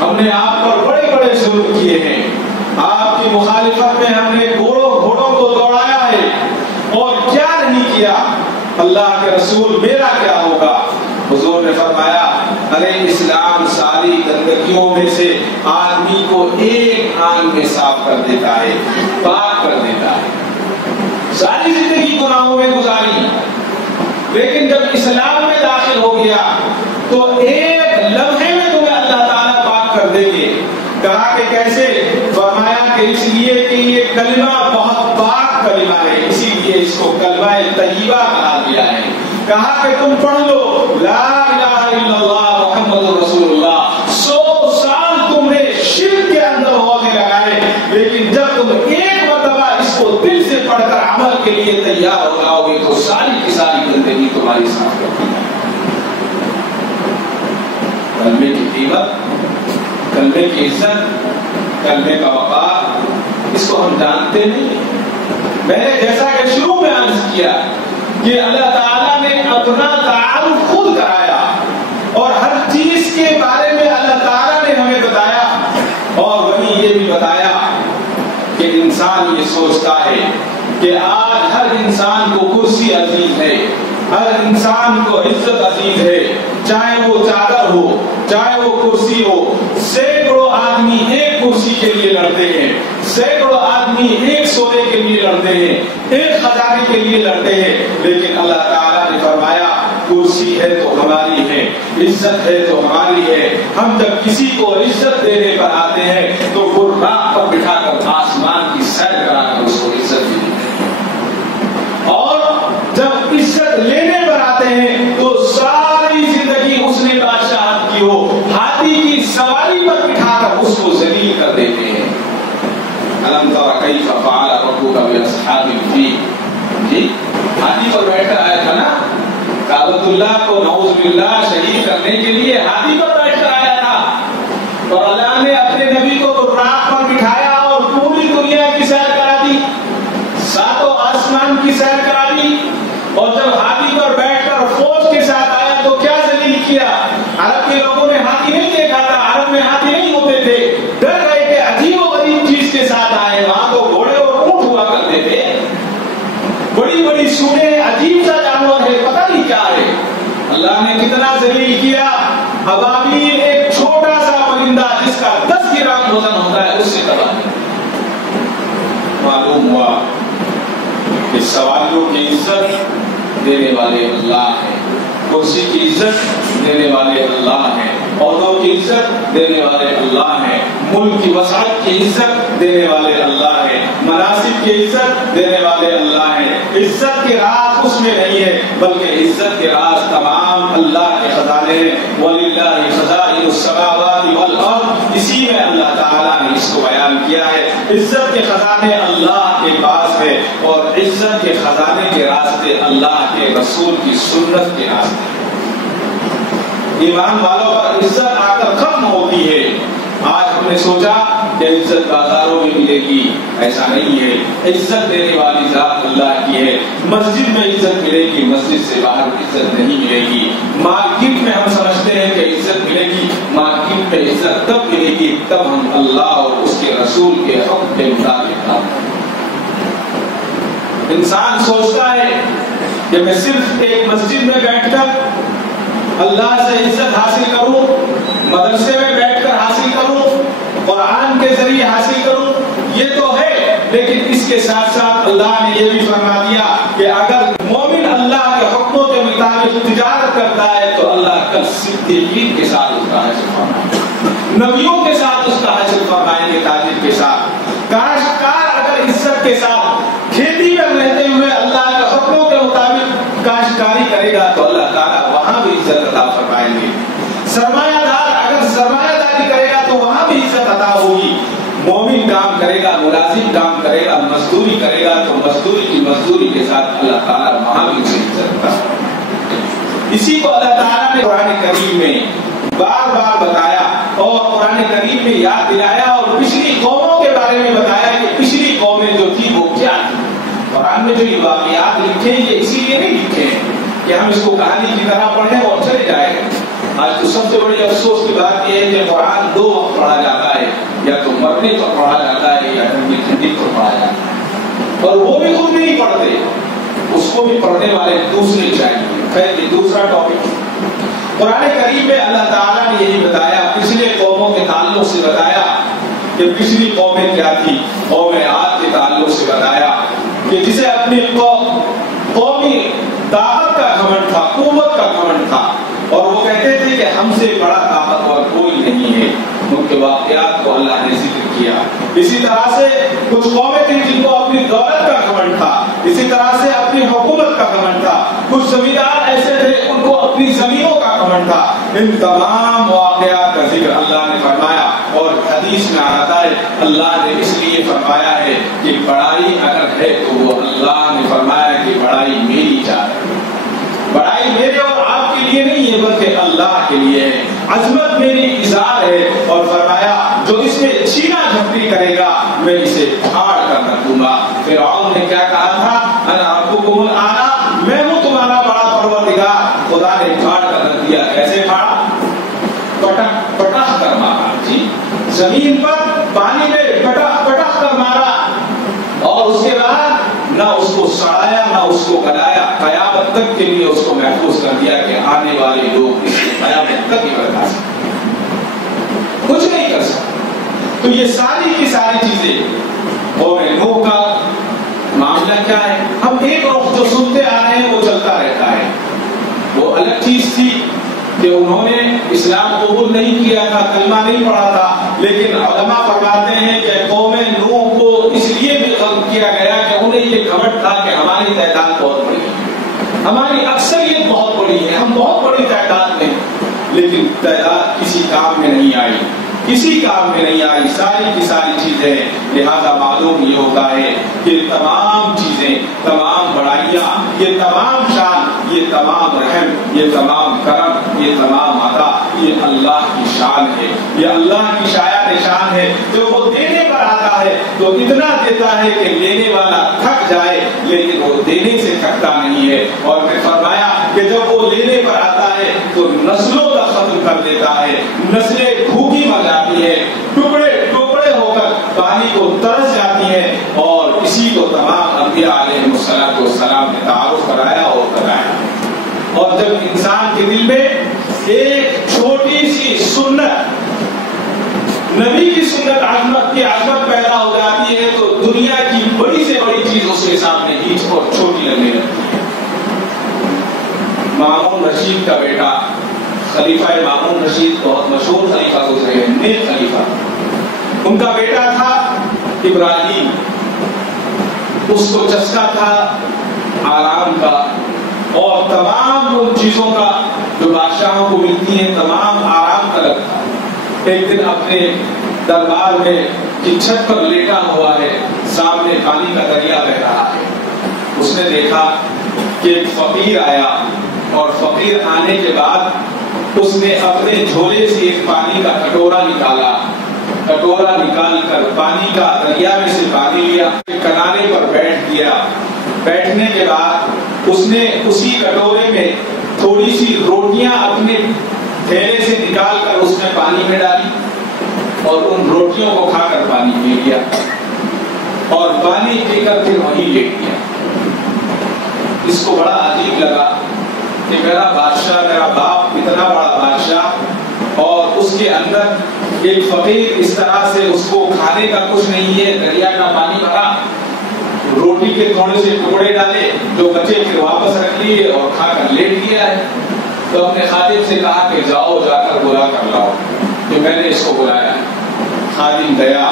ہم نے آپ پر بڑے بڑے ظلم کیے ہیں، آپ کی مخالفت میں ہم نے گھوڑوں کو دوڑایا ہے اور کیا نہیں کیا، اللہ کے رسول میرا کیا ہوگا؟ حضور نے فرمایا ارے اسلام ساری گندگیوں میں سے آدمی کو ایک آن میں صاف کر دیتا ہے، پاک کر دیتا ہے، ساری زندگی گناہوں میں گزاری، لیکن جب اسلام میں داخل ہو گیا تو ایک لمحے میں تمہیں اللہ تعالیٰ پاک کر دیں گے۔ کہا کہ کیسے؟ فرمایا کہ اس لیے کہ یہ کلمہ بہت پاک کلمہ ہے، اسی لیے اس کو کلمہ طیبہ کہا گیا ہے۔ کہا کہ تم پڑھ لو لا الہ الا اللہ محمد رسول اللہ، 100 سال تم نے شرک کے اندر ہونے لگائے، لیکن جب تم ایک مرتبہ اس کو دل سے پڑھ کر عمل کے لیے تیار ہو جاؤ گے تو ساری کی ساری زندگی تمہاری صاف ہو جائے گی۔ کلمے کی قیمت، کلمے کی عزت، کلمے کا وقار، اس کو ہم جانتے نہیں۔ میں نے جیسا کہ شروع میں عرض کیا کہ اللہ تعالیٰ نے اپنا تعارف خود کرایا اور ہر چیز کے بارے میں اللہ تعالیٰ نے ہمیں بتایا، اور وہیں یہ بھی بتایا کہ انسان یہ سوچتا ہے کہ آج ہر انسان کو کرسی عزیز ہے، ہر انسان کو عزت عزیز ہے، چاہے وہ چادر ہو چاہے وہ کرسی ہو، سینکڑوں آدمی ایک کرسی کے لیے لڑتے ہیں، سینکڑوں آدمی ایک سونے کے لیے لڑتے ہیں، ایک خزانے کے لیے لڑتے ہیں، لیکن اللہ تعالیٰ نے فرمایا کرسی ہے تو ہماری ہے، عزت ہے تو ہماری ہے۔ ہم جب کسی کو عزت دینے پر آتے ہیں تو براق پر بٹھا کر آسمان کی سیر کرا کر اس کو عزت دی، اور جب عزت لینے پر آتے ہیں تو ساری زندگی اس نے بادشاہت کی ہو، ہاتھی کی سواری پر بٹھا کر اس کو ذلیل کر دیتے ہیں۔ الم تر کیف فعل ربک باصحاب الفیل، جی ہاتھی پر بیٹھ کر آیا تھا نا، کعبۃ اللہ کو نعوذ باللہ شہید کرنے کے لیے ہاتھی پر بیٹھ کر آیا تھا، اور اللہ نے اپنے نبی کو براق پر بٹھایا اور پوری دنیا کی سیر کرا دی، ساتوں آسمان کی سیر کرا دی، اور جب ہاتھی پر بیٹھ کر فوج کے ساتھ آیا تو کیا ذلیل کیا؟ عرب کے لوگوں نے ہاتھی نہیں دیکھا تھا، عرب میں ہاتھی نہیں ہوتے تھے، ڈر رہے کہ عجیب و غریب چیز کے ساتھ آئے، وہاں تو گھوڑے اور اونٹ ہوا کرتے تھے، بڑی بڑی سونیں، عجیب سا جانور ہے، پتہ نہیں کیا ہے۔ اللہ نے کتنا ذلیل کیا، ابابیل ایک چھوٹا سا پرندہ جس کا 10 گرام وزن ہوتا ہے اس سے تباہ کیا۔ معلوم ہوا کہ سواریوں کی عزت دینے والے اللہ ہیں، کرسی کی عزت دینے والے اللہ ہیں، عہدوں کی عزت دینے والے اللہ ہیں، ملک کی وسعت کی عزت دینے والے اللہ ہیں، مناصب کی عزت دینے والے اللہ ہیں۔ عزت کے راز اس میں نہیں ہے، بلکہ عزت کے راز تمام اللہ کے خزانے ہیں۔ وَلِلَّهِ خَزَائِنُ السَّمَاوَاتِ وَالْأَرْضِ، اسی میں اللہ تعالیٰ نے اس کو بیان کیا ہے۔ عزت کے خزانے اللہ کے پاس ہے، اور عزت کے خزانے کے راستے اللہ کے رسول کی سنت کے راستے۔ ایمان والوں پر عزت آ کر ختم ہوتی ہے۔ آج ہم نے سوچا کہ عزت بازاروں میں ملے گی، ایسا نہیں ہے۔ عزت دینے والی ذات اللہ کی ہے۔ مسجد میں عزت ملے گی، مسجد سے باہر عزت نہیں ملے گی۔ مارکیٹ میں ہم سمجھتے ہیں کہ عزت ملے گی، مارکیٹ میں عزت تب ملے گی تب ہم اللہ اور اس کے رسول کے حکم کے مطابق کام کریں۔ انسان سوچتا ہے کہ میں صرف ایک مسجد میں بیٹھ کر اللہ سے عزت حاصل کروں، مدرسے میں بیٹھ کر حاصل کروں، قرآن کے ذریعے حاصل کروں، یہ تو ہے، لیکن اس کے ساتھ ساتھ اللہ نے یہ بھی فرما دیا کہ اگر مومن اللہ کے حکموں کے مطابق تجارت کرتا ہے تو اللہ کل صدیقین کے ساتھ اس کا حشر فرمائیں گے، نبیوں کے ساتھ اس کا حشر فرمائیں گے، تاجر کے ساتھ۔ کاشتکار اگر عزت کے ساتھ کھیتی میں رہتے ہوئے اللہ کے حکموں کے مطابق کاشتکاری کرے گا تو اللہ تعالیٰ وہاں بھی عزت عطا فرمائیں گے۔ سرمایہ دار اگر سرمایہ داری کرے گا تو وہاں بھی عزت عطا ہوگی۔ مومن کام کرے گا، ملازم کام کرے گا، مزدوری کرے گا تو مزدوری کی مزدوری کے ساتھ اللہ تعالیٰ وہاں بھی اسے عزت عطا فرمائیں گے۔ اسی کو اللہ تعالیٰ نے قرآن کریم میں بار بار بتایا اور قرآن کریم میں یاد دلایا، اور پچھلی قوموں کے بارے میں بتایا کہ پچھلی قومیں جو تھی وہ کیا تھی۔ قرآن میں جو یہ واقعات لکھے ہیں یہ اسی لیے نہیں لکھے ہیں کہ ہم اس کو کہانی کی طرح پڑھیں اور چلے جائیں، آج تو سب سے بڑی افسوس کی بات یہ ہے کہ قرآن 2 وقت پڑھا جاتا ہے، یا تو مرنے پر پڑھا جاتا ہے یا ٹھنڈی پر پڑھا جاتا ہے، اور وہ بھی خود نہیں پڑھتے، اس کو بھی پڑھنے والے دوسرے چاہیے۔ خیر یہ دوسرا ٹاپک۔ قرآن کریم میں اللہ تعالیٰ نے یہی بتایا، پچھلے قوموں کے تعلق سے بتایا کہ پچھلی قومیں کیا تھی، قوم عاد کے تعلق سے بتایا کہ جسے اپنی قومی طاقت کا گھمنڈ تھا، قوت کا گھمنڈ تھا، اور وہ کہتے تھے کہ ہم سے بڑا طاقتور کوئی نہیں ہے۔ ان کے واقعات کو اللہ نے ذکر کیا۔ اسی طرح سے کچھ قومیں تھیں جن کو اپنی دولت کا گھمنڈ تھا، اسی طرح سے اپنی حکومت کا گھمنڈ تھا، کچھ زمیندار ایسے تھے ان کو اپنی زمینوں کا گھمنڈ تھا۔ ان تمام واقعات کا ذکر اللہ نے فرمایا، اور حدیث میں آتا ہے اللہ نے اس لیے فرمایا ہے کہ بڑائی اگر ہے تو وہ اللہ نے فرمایا کہ بڑائی میری جائے، بڑائی میرے اور آپ کے لیے نہیں ہے بلکہ اللہ کے لیے ہے، عظمت میری اظہار ہے، اور فرمایا جو اس میں چھینا جھپٹی کرے گا میں اسے پھاڑ کر رکھ دوں گا۔ فرعون نے کیا کہا تھا، انا ربکم الاعلی، میں ہوں تمہارا بڑا پروردگار، خدا نے پھاڑ کر رکھ دیا۔ کیسے پھاڑا؟ پٹک پٹک کر مارا، جی زمین پر پانی میں پٹک پٹک کر مارا، اور اس کے بعد نہ اس کو سڑایا نہ اس کو گلایا، قیامت تک کے لیے اس کو محفوظ کر دیا کہ آنے والے لوگ قیامت تک ہی برداشت کچھ نہیں کر سکتے۔ تو یہ ساری کی ساری چیزیں قوم نوح کا معاملہ کیا ہے؟ ہم ایک رخ جو سنتے آ رہے ہیں وہ چلتا رہتا ہے۔ وہ الگ چیز تھی کہ انہوں نے اسلام قبول نہیں کیا تھا، کلمہ نہیں پڑھا تھا، لیکن علماء فرماتے ہیں کہ قوم نوح کو اس لیے بھی غلط کیا گیا کہ انہیں یہ گھمنڈ تھا کہ ہماری تعداد بہت بڑی ہے، ہماری اکثریت بہت بڑی ہے، ہم بہت بڑی تعداد میں، لیکن تعداد کسی کام میں نہیں آئی، کسی کام میں نہیں آئی، ساری کی ساری چیزیں۔ لہذا معلوم یہ ہوتا ہے کہ تمام چیزیں، تمام بڑائیاں، یہ تمام شان، یہ تمام رحم، یہ تمام کرم، یہ تمام عطا، یہ اللہ کی شان ہے، یہ اللہ کی شایان شان ہے۔ جو وہ دینے پر آتا ہے تو اتنا دیتا ہے کہ لینے والا تھک جائے، لیکن وہ دینے سے تھکتا نہیں ہے۔ اور میں فرمایا کہ جب وہ لینے پر آتا ہے تو نسلوں کا ختم کر دیتا ہے، نسلیں بھوکی مر جاتی ہے، ٹکڑے ٹکڑے ہو کر پانی کو ترس جاتی ہے، اور اسی کو تمام انبیاء علیہ السلام نے تعارف کرایا اور کرایا۔ اور جب انسان کے دل میں ایک چھوٹی سی سنت، نبی کی سنت، عظمت کی عظمت پیدا ہو جاتی ہے تو دنیا کی بڑی سے بڑی چیز اس کے سامنے ہیچ اور چھوٹی لگنے لگتی ہے۔ مامون رشید کا بیٹا خلیفہ مامون رشید بہت مشہور خلیفہ گزرے ہیں، نیک خلیفہ، ان کا بیٹا تھا ابراہیم، اس کو چسکا تھا آرام کا اور تمام ان چیزوں کا جو بادشاہوں کو ملتی ہیں، تمام آرام کا لگتا۔ ایک دن اپنے دربار میں کی چھت پر لیٹا ہوا ہے، سامنے پانی کا دریا بہ رہا ہے، اس نے دیکھا کہ ایک فقیر آیا، اور فقیر آنے کے بعد اس نے اپنے جھولے سے ایک پانی کا کٹورا نکالا، کٹورا نکال کر پانی کا دریا میں سے پانی لیا، کنارے پر بیٹھ گیا۔ بیٹھنے کے بعد اس نے اسی کٹورے میں تھوڑی سی روٹیاں اپنے تھیلے سے نکال کر اس میں پانی میں ڈالی، اور ان روٹیوں کو کھا کر پانی پی لیا، اور پانی پی کر پھر وہیں لیٹ گیا۔ اس کو بڑا عجیب لگا کہ میرا بادشاہ، میرا باپ اتنا بڑا بادشاہ، اور اس کے اندر ایک فقیر اس طرح سے اس کو کھانے کا کچھ نہیں ہے، دریا کا پانی بھرا، روٹی کے تھوڑے سے ٹکڑے ڈالے، جو بچے پھر واپس رکھ لیے اور کھا کر لیٹ گیا ہے۔ تو اپنے خادم سے کہا کہ جاؤ جا کر بلا کر لاؤ کہ میں نے اس کو بلایا۔ خادم گیا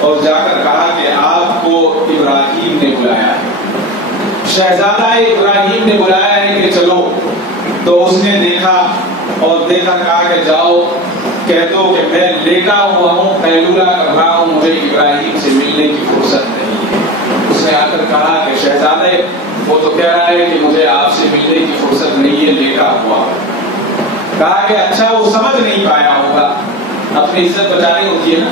اور جا کر کہا کہ آپ کو ابراہیم نے بلایا ہے، شہزادہ ابراہیم نے بلایا ہے کہ چلو۔ تو اس نے دیکھا اور دیکھا، کہا کہ جاؤ کہہ دو کہ میں لیٹا ہوا ہوں، قیلولہ کر رہا ہوں، مجھے ابراہیم سے ملنے کی فرصت نہیں ہے۔ اس نے آ کر کہا کہ شہزادے، وہ تو کہہ رہا ہے کہ مجھے آپ سے ملنے کی فرصت نہیں ہے، لیٹا ہوا۔ کہا کہ اچھا وہ سمجھ نہیں پایا ہوگا، اپنی عزت بچانی ہوتی ہے نا۔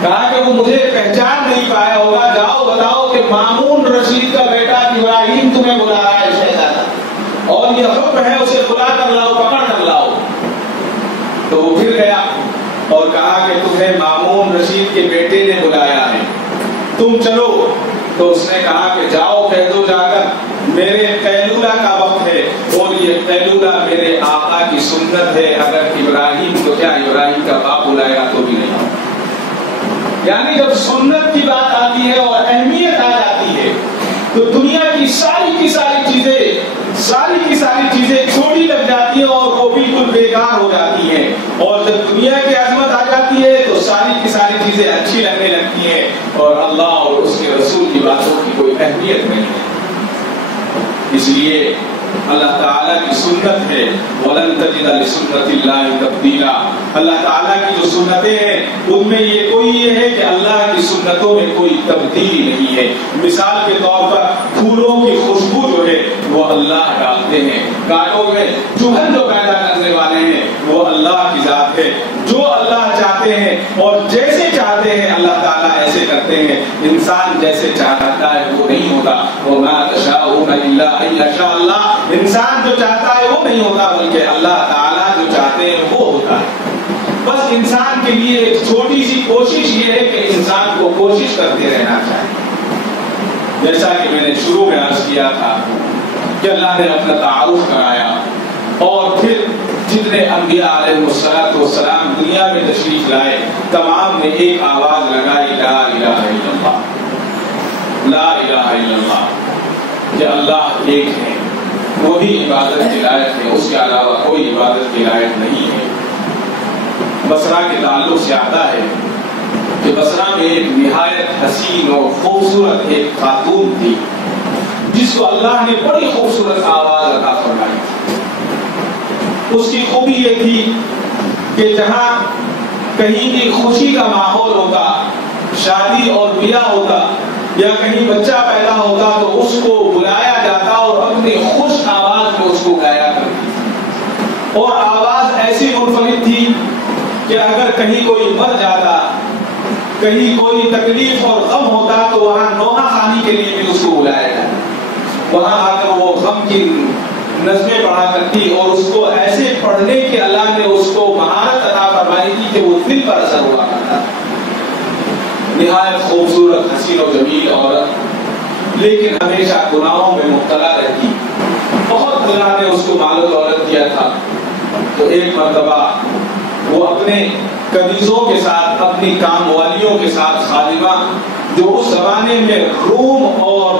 کہا کہ وہ مجھے پہچان نہیں پایا ہوگا، جاؤ بتاؤ کہ مامون رشید کا بیٹا ابراہیم تمہیں بلا رہا ہے شہزادہ، اور یہ حکم ہے اسے بلا کر لاؤ، پکڑ کر لاؤ۔ تو وہ پھر گیا اور کہا کہ تمہیں مامون رشید کے بیٹے نے بلایا ہے، تم چلو۔ تو اس نے کہا کہ جاؤ، کہہ دو جا کر میرے قیلولہ کا وقت ہے، اور یہ قیلولہ میرے آقا کی سنت ہے، اگر ابراہیم تو کیا ابراہیم کا باپ بلائے گا تو بھی نہیں۔ یعنی جب سنت کی بات آتی ہے اور اہمیت آ جاتی ہے تو دنیا کی ساری چیزیں چھوٹی لگ جاتی ہیں اور وہ بالکل بیکار ہو جاتی ہیں، اور جب دنیا کی عظمت آ جاتی ہے تو ساری چیزیں اچھی لگنے لگتی ہیں، اور اللہ اور اس کے رسول کی باتوں کی کوئی اہمیت نہیں ہے۔ اس لیے اللہ تعالیٰ کی سنت ہے، وَلَن تَجِدَ لِسُنَّتِ اللَّهِ تَبْدِيلًا۔ اللہ تعالیٰ کی جو سنتیں ہیں ان میں یہ ہے کہ اللہ کی سنتوں میں کوئی تبدیلی نہیں ہے۔ مثال کے طور پر پھولوں کی خوشبو جو ہے وہ اللہ ڈالتے ہیں، کانٹوں میں چبھن جو پیدا کرنے والے ہیں وہ اللہ کی ذات ہے۔ جو اللہ چاہتے ہیں اور جیسے چاہتے ہیں اللہ تعالیٰ ایسے کرتے ہیں، انسان جیسے چاہتا ہے وہ نہیں ہوتا۔ وَمَا تَشَاءُونَ إِلَّا أَن يَشَاءَ اللَّهُ، انسان جو چاہتا ہے وہ نہیں ہوتا بلکہ اللہ تعالیٰ جو چاہتے ہیں وہ ہوتا ہے۔ بس انسان کے لیے ایک چھوٹی سی کوشش یہ ہے کہ انسان کو کوشش کرتے رہنا چاہیے۔ جیسا کہ میں نے شروع میں عرض کیا تھا کہ اللہ نے اپنا تعارف کرایا، اور پھر جتنے انبیاء علیہ السلام دنیا میں تشریف لائے تمام نے ایک آواز لگائی، لا الہ الا اللہ، لا الہ الا اللہ، کہ اللہ ایک ہے، وہی عبادت کی لائق ہے، اس کے علاوہ کوئی عبادت کی لائق نہیں ہے۔ بصرہ کے تعلق سے آتا ہے کہ بصرہ میں ایک نہایت حسین اور خوبصورت ایک خاتون تھی جس کو اللہ نے بڑی خوبصورت آواز عطا فرمائی تھی۔ اس کی خوبی یہ تھی کہ جہاں کہیں بھی خوشی کا ماحول ہوتا، شادی اور بیاہ ہوتا یا کہیں بچہ پیدا ہوتا تو اس کو بلایا جاتا اور اپنی خوش آواز میں اس کو گایا کرتی تھی، اور آواز ایسی منفرد تھی کہ اگر کہیں کوئی مر جاتا، کہیں کوئی تکلیف اور غم ہوتا تو وہاں نوحہ خوانی کے لیے بھی اس کو بلایا جاتا، وہاں آ کر وہ غم کی نظمیں پڑھا کرتی، اور اس کو ایسے پڑھنے کے اللہ نے اس کو مہارت عطا فرمائی تھی کہ وہ دل پر اثر ہوا کرتا۔ نہایت خوبصورت حسین و جمیل عورت، لیکن ہمیشہ گناہوں میں مبتلا رہتی۔ بہت اللہ نے اس کو مال و دولت دیا تھا، تو ایک مرتبہ وہ اپنے کنیزوں کے ساتھ، اپنی کام والیوں کے ساتھ، خادمہ جو اس زمانے میں روم اور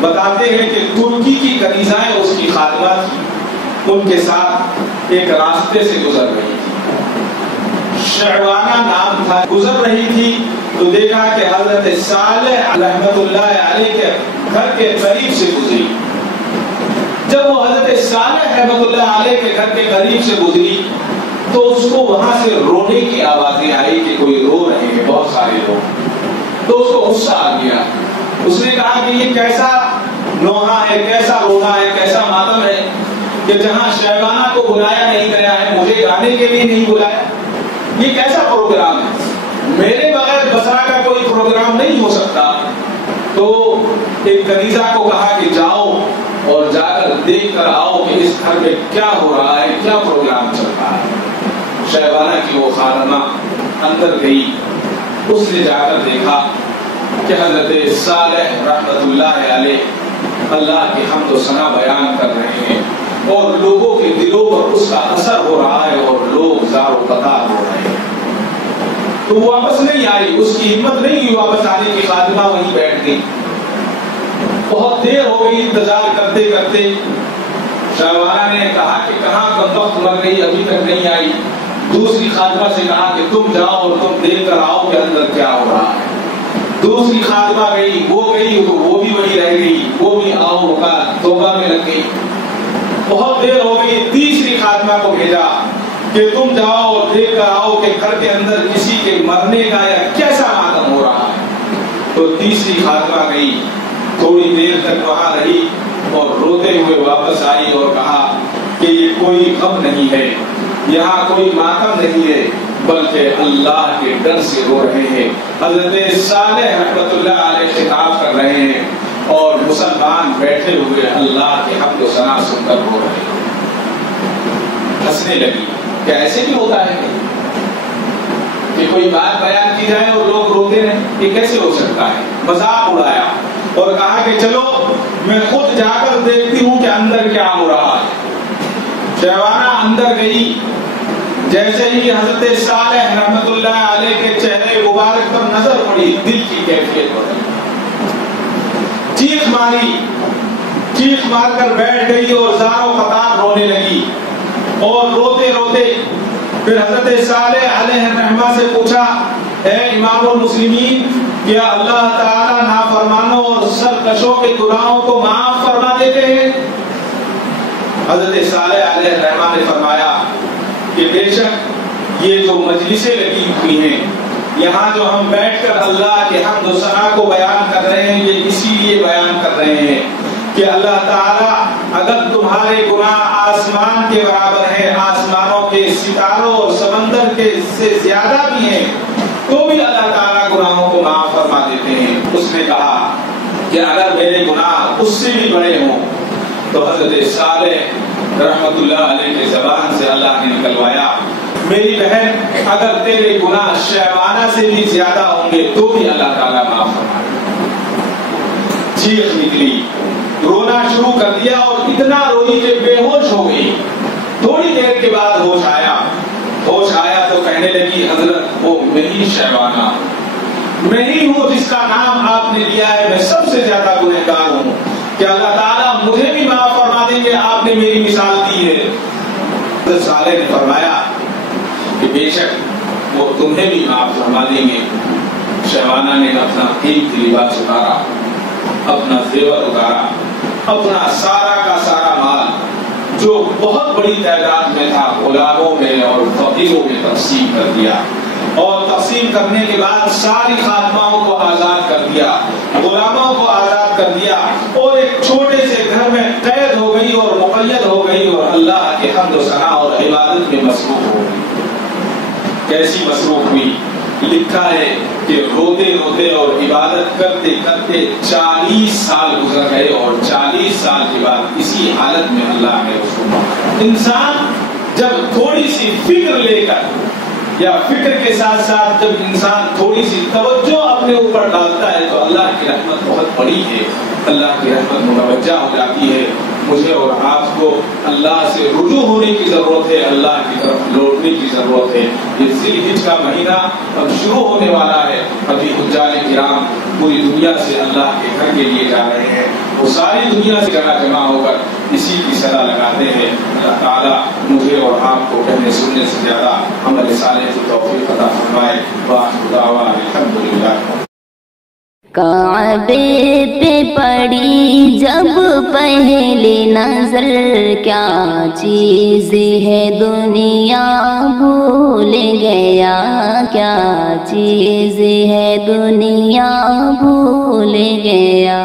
بتاتے ہیں کہ ترکی کی کنیزائیں اس کی خادمہ تھی، ان کے ساتھ ایک راستے سے گزر رہی تھی، شعوانہ نام تھا، گزر رہی تھی تو دیکھا کہ حضرت صالح رحمت اللہ علیہ کے گھر کے قریب سے گزری۔ جب وہ حضرت صالح رحمت اللہ علیہ کے گھر کے قریب سے گزری تو اس کو وہاں سے رونے کی آوازیں آئی کہ کوئی رو رہے ہیں، بہت سارے لوگ۔ تو اس کو غصہ آ گیا، اس نے کہا کہ یہ کیسا نوحہ ہے، کیسا رونا ہے، کیسا ماتم ہے کہ جہاں شہبانہ کو بلایا نہیں گیا ہے، مجھے گانے کے لیے نہیں بلایا، یہ کیسا پروگرام ہے، میرے بغیر بصرہ کا کوئی پروگرام نہیں ہو سکتا۔ تو ایک کنیزہ کو کہا کہ جاؤ اور جا کر دیکھ کر آؤ کہ اس گھر میں کیا ہو رہا ہے، کیا پروگرام چل رہا ہے۔ شہبانہ کی وہ خادمہ اندر گئی، اس نے جا کر دیکھا کہ حضرت صالح رحمت اللہ علیہ اللہ کی حمد و ثنا بیان کر رہے ہیں، اور لوگوں کے دلوں پر اس کا اثر ہو رہا ہے، اور لوگ زار و قطار ہو رہے ہیں۔ تو وہ واپس نہیں آئی، اس کی ہمت نہیں ہوئی واپس آنے کی، خادمہ وہیں بیٹھ گئی۔ بہت دیر ہو گئی انتظار کرتے کرتے، شہبانہ نے کہا کہ کہاں بدبخت مر گئی، ابھی تک نہیں آئی۔ دوسری خادمہ سے کہا کہ تم جاؤ اور تم دیکھ کر آؤ کہ اندر کیا ہو رہا ہے۔ دوسری خادمہ گئی تو وہ بھی وہی رہ گئی، وہ بھی آؤ کا توبہ میں لگ گئی۔ بہت دیر ہو گئی، تیسری خادمہ کو بھیجا کہ تم جاؤ اور دیکھ کر آؤ کہ گھر کے اندر کسی کے مرنے کا یا کیسا ماتم ہو رہا ہے۔ تو تیسری خادمہ گئی، تھوڑی دیر تک وہاں رہی اور روتے ہوئے واپس آئی اور کہا کہ یہ کوئی غم نہیں ہے، یہاں کوئی ماتم نہیں ہے، بلکہ اللہ کے ڈر سے رو رہے ہیں۔ حضرت صالح رحمت اللہ علیہ خطاب کر رہے ہیں اور مسلمان بیٹھے ہوئے اللہ کے حمد و ثنا سن کر رو رہے ہیں۔ ہنسنے لگی، کیا ایسے بھی ہوتا ہے کہ کوئی بات بیان کی جائے اور لوگ روتے رہیں؟ یہ کیسے ہو سکتا ہے؟ مذاق اڑایا اور کہا کہ چلو میں خود جا کر دیکھتی ہوں کہ اندر کیا ہو رہا ہے۔ شہوانہ اندر گئی، جیسے ہی حضرت صالح رحمت اللہ علیہ کے چہرے مبارک پر نظر پڑی، دل کی کیفیت بدلی، چیخ ماری، چیخ مار کر بیٹھ گئی اور زار و قطار رونے لگی۔ اور روتے روتے پھر حضرت صالح علیہ الرحمہ سے پوچھا، اے امام المسلمین، کیا اللہ تعالیٰ نافرمانوں اور سرکشوں کے گناہوں کو معاف فرما دیتے ہیں؟ حضرت صالح علیہ الرحمہ نے فرمایا کہ بے شک یہ جو مجلسیں لگی ہوئی ہیں، یہاں جو ہم بیٹھ کر اللہ کے حمد و ثنا کو بیان کر رہے ہیں، یہ اسی لیے بیان کر رہے ہیں کہ اللہ تعالیٰ اگر تمہارے گناہ آسمان کے برابر ہیں، آسمانوں کے ستاروں اور سمندر کے سے زیادہ بھی ہیں، تو بھی اللہ تعالیٰ گناہوں کو معاف فرما دیتے ہیں۔ اس نے کہا کہ اگر میرے گناہ اس سے بھی بڑے ہوں تو حضرت صالح رحمت اللہ علیہ کے زبان سے اللہ نے نکلوایا، میری بہن اگر تیرے گناہ شہوانہ سے بھی زیادہ ہوں گے تو بھی اللہ تعالیٰ معاف فرما دے۔ چیخ نکلی، رونا شروع کر دیا اور اتنا روئی کہ بے ہوش ہو گئی۔ تھوڑی دیر کے بعد ہوش آیا تو کہنے لگی، حضرت وہ میں ہی شہوانہ، میں ہی ہوں جس کا نام آپ نے لیا ہے، میں سب سے زیادہ گنہگار ہوں، کہ اللہ تعالیٰ مجھے بھی معاف فرما دیں گے، آپ نے میری مثال دی ہے۔ حضرت صالح نے فرمایا کہ بے شک وہ تمہیں بھی معاف فرما دیں گے۔ شہوانہ نے اپنا قیمتی لباس اتارا، اپنا زیور اتارا، اپنا سارا کا سارا مال جو بہت بڑی تعداد میں تھا غلاموں میں اور فقیروں میں تقسیم کر دیا، اور تقسیم کرنے کے بعد ساری خادماؤں کو آزاد کر دیا، غلاموں کو آزاد کر دیا، اور ایک چھوٹے سے گھر میں قید ہو گئی اور مقید ہو گئی اور اللہ کے حمد و ثنا اور عبادت میں مصروف ہو گئی۔ کیسی مصروف ہوئی؟ لکھا ہے کہ روتے روتے اور عبادت کرتے کرتے 40 سال گزر گئے، اور 40 سال کے بعد اسی حالت میں اللہ نے اس کو موت۔ انسان جب تھوڑی سی فکر لے کر یا فکر کے ساتھ ساتھ جب انسان تھوڑی سی توجہ اپنے اوپر ڈالتا ہے تو اللہ کی رحمت بہت بڑی ہے، اللہ کی رحمت متوجہ ہو جاتی ہے۔ مجھے اور آپ کو اللہ سے رجوع ہونے کی ضرورت ہے، اللہ کی طرف لوٹنے کی ضرورت ہے۔ یہ ذی الحجہ کا مہینہ اب شروع ہونے والا ہے، ابھی حجاج کرام پوری دنیا سے اللہ کے گھر کے لیے جا رہے ہیں، وہ ساری دنیا سے جمع ہو کر اسی کی صدا لگاتے ہیں۔ اللہ تعالیٰ مجھے اور آپ کو کہنے سننے سے زیادہ عمل صالح کی توفیق عطا فرمائے۔ وآخر دعوانا الحمدللہ۔ کعبے پہ پڑی جب پہلی نظر، کیا چیز ہے دنیا بھول گیا، کیا چیز ہے دنیا بھول گیا۔